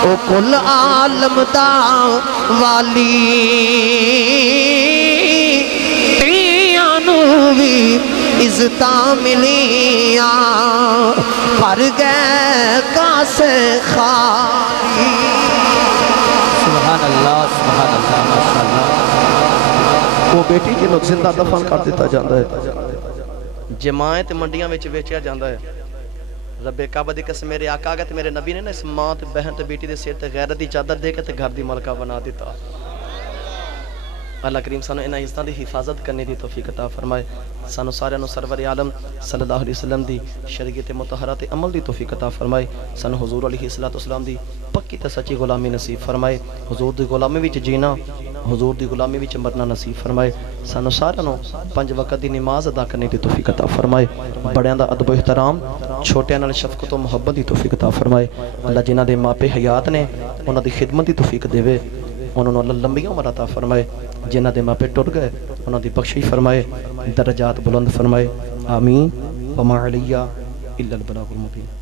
او کل عالم دا والی تیانو بھی عزتاں ملیاں پر گئے کاسے خالی سبحان اللہ ماشاءاللہ وہ بیٹی جنہوں زندہ دفن کر دیتا جاندہ ہے جماعت منڈیاں وچ ویچیا جاندہ ہے رب کعبہ دی قسم میرے آقا آگا تے میرے نبی نے نا اس ماں تے بہن تے بیٹی دے سیر تے غیرت دی چادر دے کے تے گھر دی ملکہ بنا دیتا اللہ کریم سانو انہاں عزتاں دی حفاظت کرنے دی توفیق عطا فرمائے سانو سارے نو سرور عالم صلی اللہ علیہ وسلم دی شریعت مطہرہ تے عمل دی توفیق عطا فرمائے سانو حضور علیہ السلام دی پکی تے سچی غلامی نصیب فرمائے حضور دی غلامی وچ جینا حضور دی غلامی وچ مرنا نصیب فرمائے سانو سارے نو 5 وقت دی نماز ادا کرنے دی توفیق عطا فرمائے بڑیاں دا ادب و احترام چھوٹیاں نال شفقت و محبت دی توفیق عطا فرمائے اللہ جنہاں دے ماں پہ حیات نے انہاں دی خدمت دی توفیق دے انہوں نے اللہ لمبی عمر عطا فرمائے جنہ دے ماں پہ ٹر گئے انہوں دی بخشش فرمائے درجات بلند فرمائے آمین وما علیہ الا البلاغ المبین